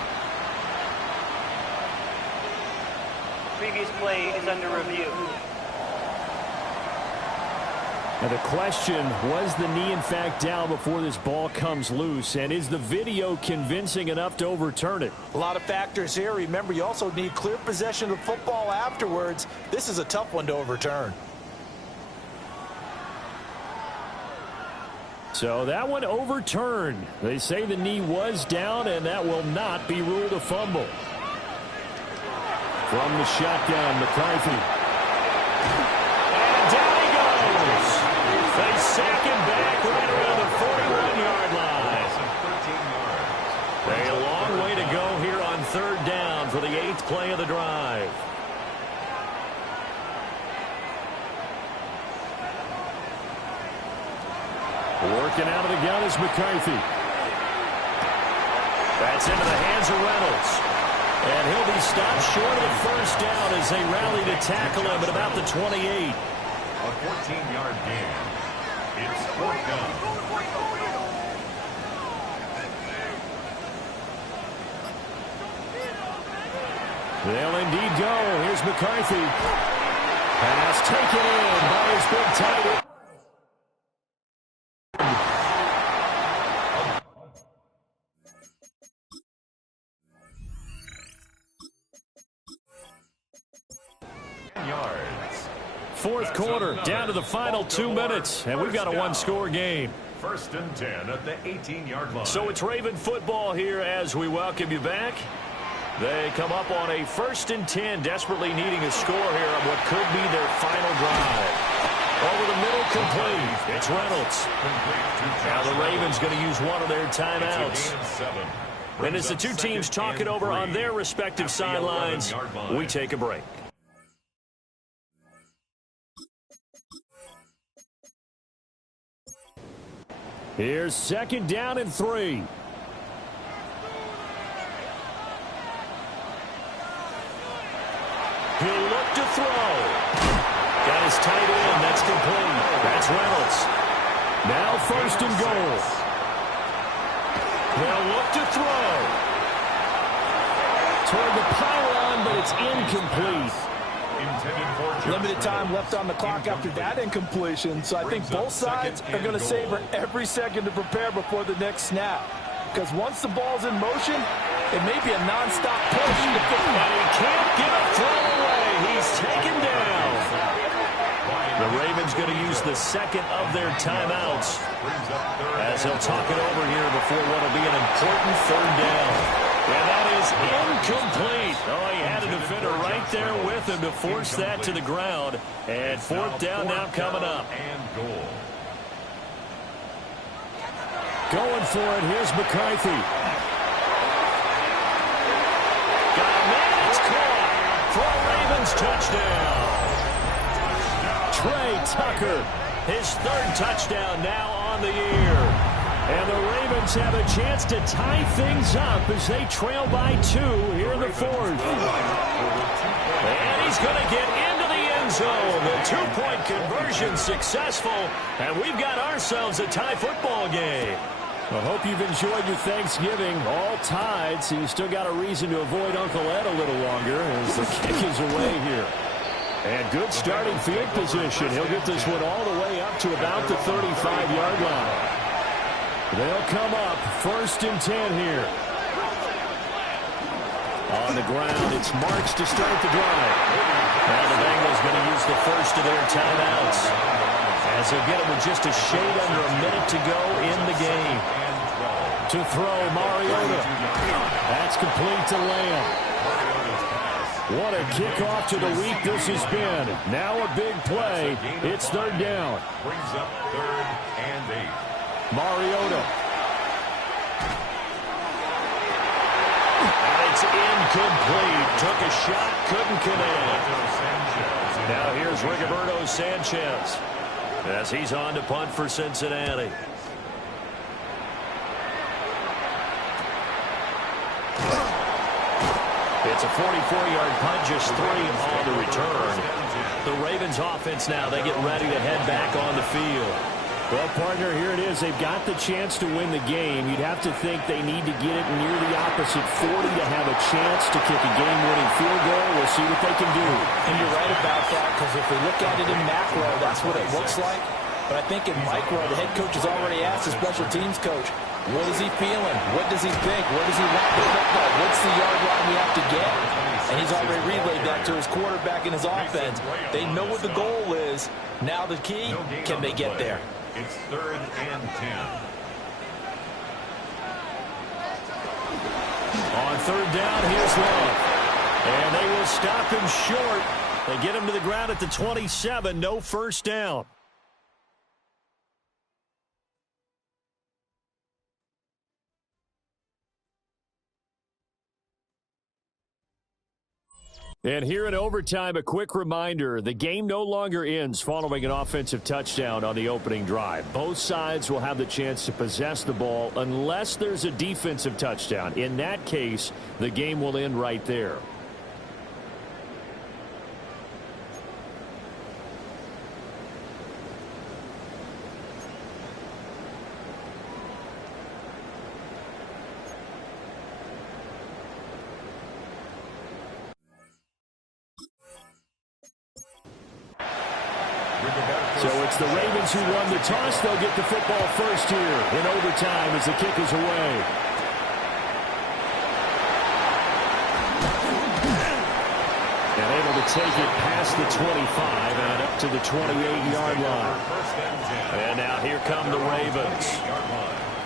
previous play is under review. And the question, was the knee in fact down before this ball comes loose? And is the video convincing enough to overturn it? A lot of factors here. Remember, you also need clear possession of football afterwards. This is a tough one to overturn. So that one overturned. They say the knee was down, and that will not be ruled a fumble. From the shotgun, McCarthy. And down he goes. They sack him back right around the 41-yard line. A long way to go here on third down for the 8th play of the drive. Working out of the gun is McCarthy. That's into the hands of Reynolds. And he'll be stopped short of the first down as they rally to tackle him at about the 28. A 14-yard gain. It's 4th down. They'll indeed go. Here's McCarthy. Pass taken in by his big tight end. Fourth quarter, down to the final 2 minutes, and we've got a one-score game. 1st and 10 at the 18-yard line. So it's Raven football here as we welcome you back. They come up on a 1st and 10, desperately needing a score here on what could be their final drive. Over the middle, complete. It's Reynolds. Now the Ravens going to use one of their timeouts. And as the two teams talk it over on their respective sidelines, we take a break. Here's 2nd down and 3. He'll look to throw. Got his tight end. That's complete. That's Reynolds. Now 1st and goal. They'll look to throw. Toward the pylon, but it's incomplete. Limited time left on the clock after that incompletion, so I think both sides are going to savor every second to prepare before the next snap. Because once the ball's in motion, it may be a nonstop push. And he can't get a throw away. He's taken down. The Ravens going to use the 2nd of their timeouts as he'll talk it over here before what will be an important 3rd down. And that is incomplete. Oh, he had a defender right there with him to force that to the ground. And 4th down now coming up. Going for it. Here's McCarthy. Got a man. It's caught for a Ravens touchdown. Trey Tucker, his 3rd touchdown now on the year. And the Ravens have a chance to tie things up as they trail by 2 here in the 4th. And he's going to get into the end zone. The 2-point conversion successful. And we've got ourselves a tie football game. I hope you've enjoyed your Thanksgiving. All tied, so you still got a reason to avoid Uncle Ed a little longer as the kick is away here. And good starting field position. He'll get this one all the way up to about the 35-yard line. They'll come up 1st and 10 here. On the ground, it's Marks to start the drive. Now the Bengals going to use the 1st of their timeouts as they'll get it with just a shade under a minute to go in the game. To throw, Mariota. That's complete to Lamb. What a kickoff to the week this has been. Now a big play. It's 3rd down. Brings up 3rd and 8. Mariota. And it's incomplete. Took a shot, couldn't connect. Now here's Rigoberto Sanchez as he's on to punt for Cincinnati. It's a 44-yard punt, just 3 on the return. The Ravens offense now, they get ready to head back on the field. Well, partner, here it is. They've got the chance to win the game. You'd have to think they need to get it near the opposite 40 to have a chance to kick a game-winning field goal. We'll see what they can do. And you're right about that, because if we look at it in macro, that's what it looks like. But I think in micro, the head coach has already asked the special teams coach, what is he feeling? What does he think? Where does he want the football? What's the yard line we have to get? And he's already relayed that to his quarterback and his offense. They know what the goal is. Now the key, can they get there? It's 3rd and 10. On 3rd down, here's Love. And they will stop him short. They get him to the ground at the 27. No first down. And here in overtime, a quick reminder, the game no longer ends following an offensive touchdown on the opening drive. Both sides will have the chance to possess the ball unless there's a defensive touchdown. In that case, the game will end right there. So it's the Ravens who won the toss. They'll get the football first here in overtime as the kick is away. And able to take it past the 25 and up to the 28-yard line. And now here come the Ravens.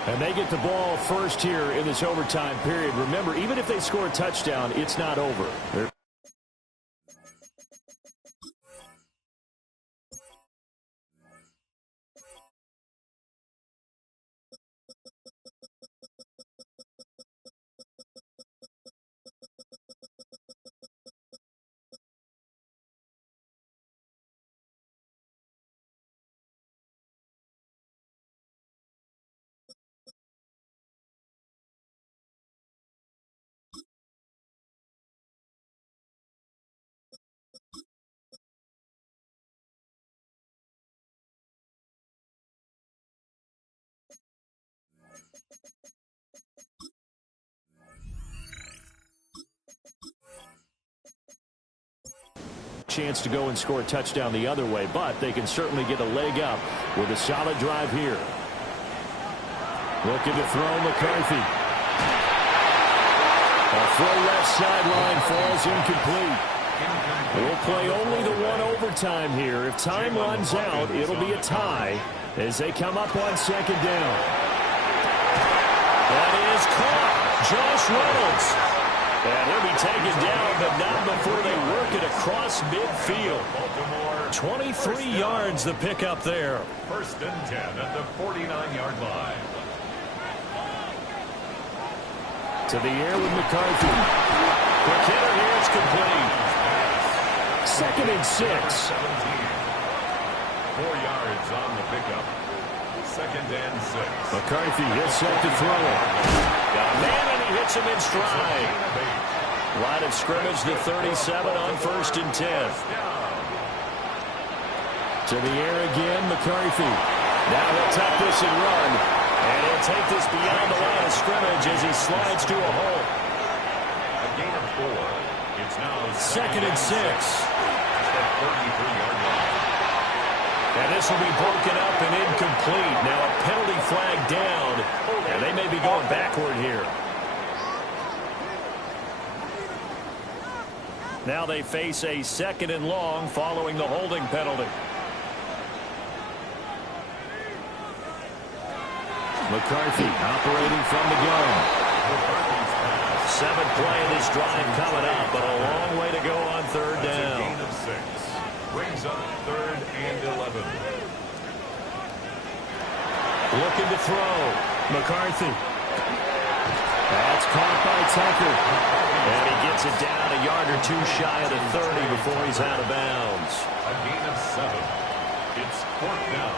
And they get the ball first here in this overtime period. Remember, even if they score a touchdown, it's not over. Chance to go and score a touchdown the other way, but they can certainly get a leg up with a solid drive here. Looking to throw McCarthy. A throw left sideline falls incomplete. We'll play only the one overtime here. If time runs out, it'll be a tie as they come up on 2nd down. That is caught. Josh Reynolds. And he'll be taken down, but not before they work it across midfield. 23 yards the pickup there. 1st and 10 at the 49-yard line. To the air with McCarthy. Quick hitter here, it's complete. 2nd and 6. 4 yards on the pickup. 2nd and 6. McCarthy hits set to throw it. Got a man, and he hits him in stride. Line of scrimmage, the 37 on 1st and 10. To the air again, McCarthy. Now he'll tuck this and run. And he'll take this beyond the line of scrimmage as he slides to a hole. A gain of 4. It's now 2nd and 6. At 33-yard line. And this will be broken up and incomplete. Now a penalty flag down. And they may be going backward here. Now they face a 2nd and long following the holding penalty. McCarthy operating from the gun. 7th play of this drive coming up, but a long way to go on 3rd down. A gain of 6. Brings up 3rd and 11. Looking to throw. McCarthy. That's caught by Tucker. And he gets it down a yard or 2 shy of the 30 before he's out of bounds. A gain of 7. It's 4th down.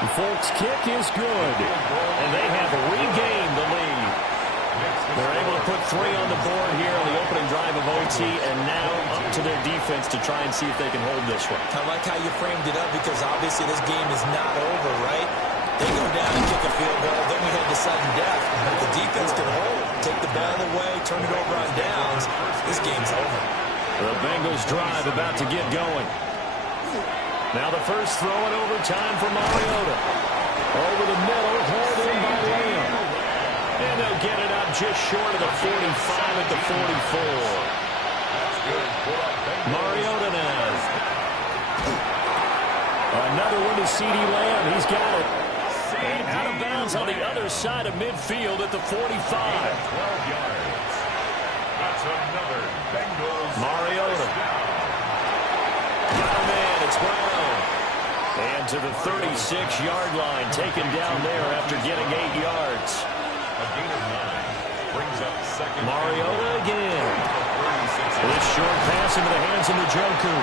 The Folks' kick is good. And they have regained the lead. Next They're able to put 3 on the board here on the opening drive of OT, and now up to their defense to try and see if they can hold this one. I like how you framed it up because obviously this game is not over, right? They go down and kick a field goal, then we head to sudden death. But if the defense can hold, take the ball away, turn it over on downs, this game's over. The Bengals drive about to get going. Now the first throw in overtime for Mariota. Over the middle, hauled in by Lamb. And they'll get it up just short of the 45 at the 44. Mariota now. Another one to C.D. Lamb. He's got it. And out of bounds on the other side of midfield at the 45. 12 yards. That's another Bengals. Mariota. Got a man. It's Brown. And to the 36-yard line, taken down there after getting 8 yards. A gain of 9. Brings up second. Mariota again. This short pass into the hands of Njoku.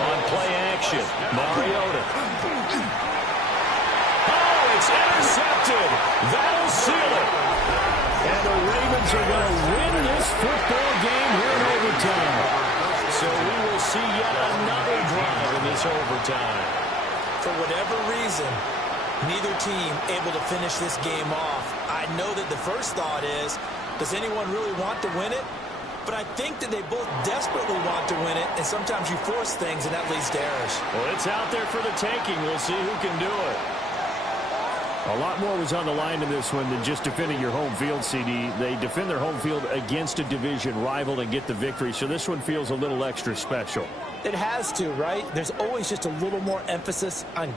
On play action, Mariota. Oh, it's intercepted. That'll seal it. And the Ravens are going to win this football game here in overtime. So we will see yet another drive in this overtime. For whatever reason, neither team able to finish this game off. I know that the first thought is, does anyone really want to win it? But I think that they both desperately want to win it, and sometimes you force things, and that leads to errors. Well, it's out there for the taking. We'll see who can do it. A lot more was on the line in this one than just defending your home field, CD. They defend their home field against a division rival and get the victory, so this one feels a little extra special. It has to, right? There's always just a little more emphasis on